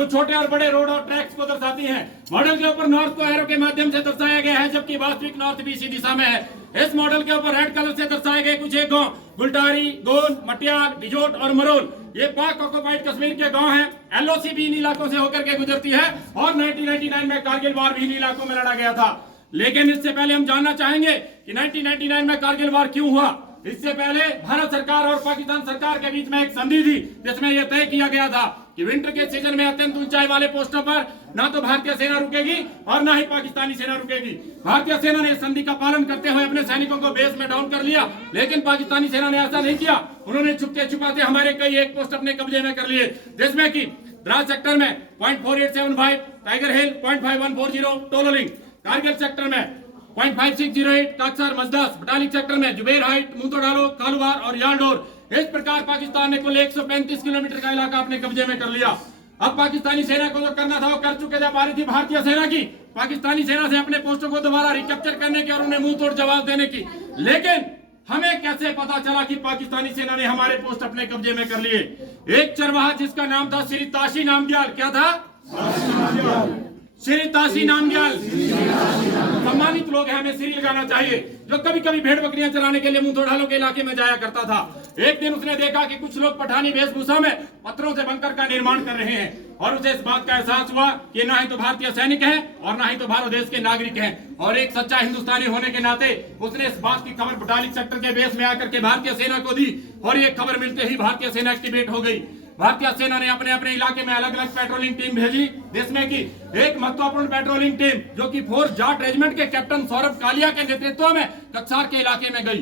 जो छोटे और बड़े रोड और ट्रैक्स को दर्शाती हैं। मॉडल के ऊपर नॉर्थ को एरो के माध्यम से दर्शाया गया है, जबकि वास्तविक नॉर्थ भी इसी दिशा में है। इस मॉडल के ऊपर रेड कलर से दर्शाए गए कुछ एक गांव गुलटारी, गोंद, मटियाल, बिजोट और मरोल ये पाक ऑक्युपाइड कश्मीर के गांव हैं। एलओसी भी इन इलाकों से होकर के गुजरती है और 1999 में कारगिल वार भी इन इलाकों में लड़ा गया था। लेकिन इससे पहले हम जानना चाहेंगे कि 1999 में कारगिल वार क्यों हुआ। इससे पहले भारत सरकार और पाकिस्तान सरकार के बीच में एक संधि थी, जिसमें यह तय किया गया था कि विंटर के सीजन में अत्यंत ऊंचाई वाले पोस्टों पर ना तो भारतीय सेना रुकेगी और ना ही पाकिस्तानी सेना रुकेगी। भारतीय सेना ने इस संधि का पालन करते हुए अपने सैनिकों को बेस में डाउन कर लिया, लेकिन पाकिस्तानी सेना ने ऐसा नहीं किया। उन्होंने छुपते छुपाते हमारे कई एक पोस्ट अपने कब्जे में कर लिए, जिसमें कि द्रास सेक्टर में 0.4875, टाइगर हिल 0.5140, टोलोलिंग, कारगिल सेक्टर में 0.5608, काक्सर मजदास, बटालिक सेक्टर में जुबेर हाइट, मुंतोडालो, कालूवार और यालडोर। इस प्रकार पाकिस्तान ने कुल 135 किलोमीटर का इलाका अपने कब्जे में कर लिया। अब पाकिस्तानी सेना को जो करना था वो कर चुके थे। बारी थी भारतीय सेना की पाकिस्तानी सेना से अपने पोस्टों को दोबारा रिकैप्चर करने की और उन्हें मुंह तोड़ जवाब देने की। लेकिन हमें कैसे पता चला कि पाकिस्तानी सेना ने हमारे पोस्ट अपने कब्जे में कर लिए। एक चरवाहा जिसका नाम था श्री ताशी नामग्याल, क्या था? श्री ताशी नामग्याल। सम्मानित लोग हैं, हमें श्री लगाना चाहिए, जो कभी कभी भेड़ बकरियां चराने के लिए मुंतोडालो के इलाके में जाया करता था। एक दिन उसने देखा कि कुछ लोग पठानी वेशभूषा में पत्थरों से बंकर का निर्माण कर रहे हैं और उसे इस बात का एहसास हुआ कि ना ही तो भारतीय सैनिक हैं और ना ही तो भारत देश के नागरिक हैं। और एक सच्चा हिंदुस्तानी होने के नाते उसने इस बात की खबर बटालिक सेक्टर के बेस में आकर के भारतीय सेना को दी और ये खबर मिलते ही भारतीय सेना एक्टिवेट हो गई। भारतीय सेना ने अपने अपने इलाके में अलग अलग पेट्रोलिंग टीम भेजी, जिसमें कि एक महत्वपूर्ण पेट्रोलिंग टीम जो कि 4 जाट रेजिमेंट के कैप्टन सौरभ कालिया के नेतृत्व में कक्सार के इलाके में गई।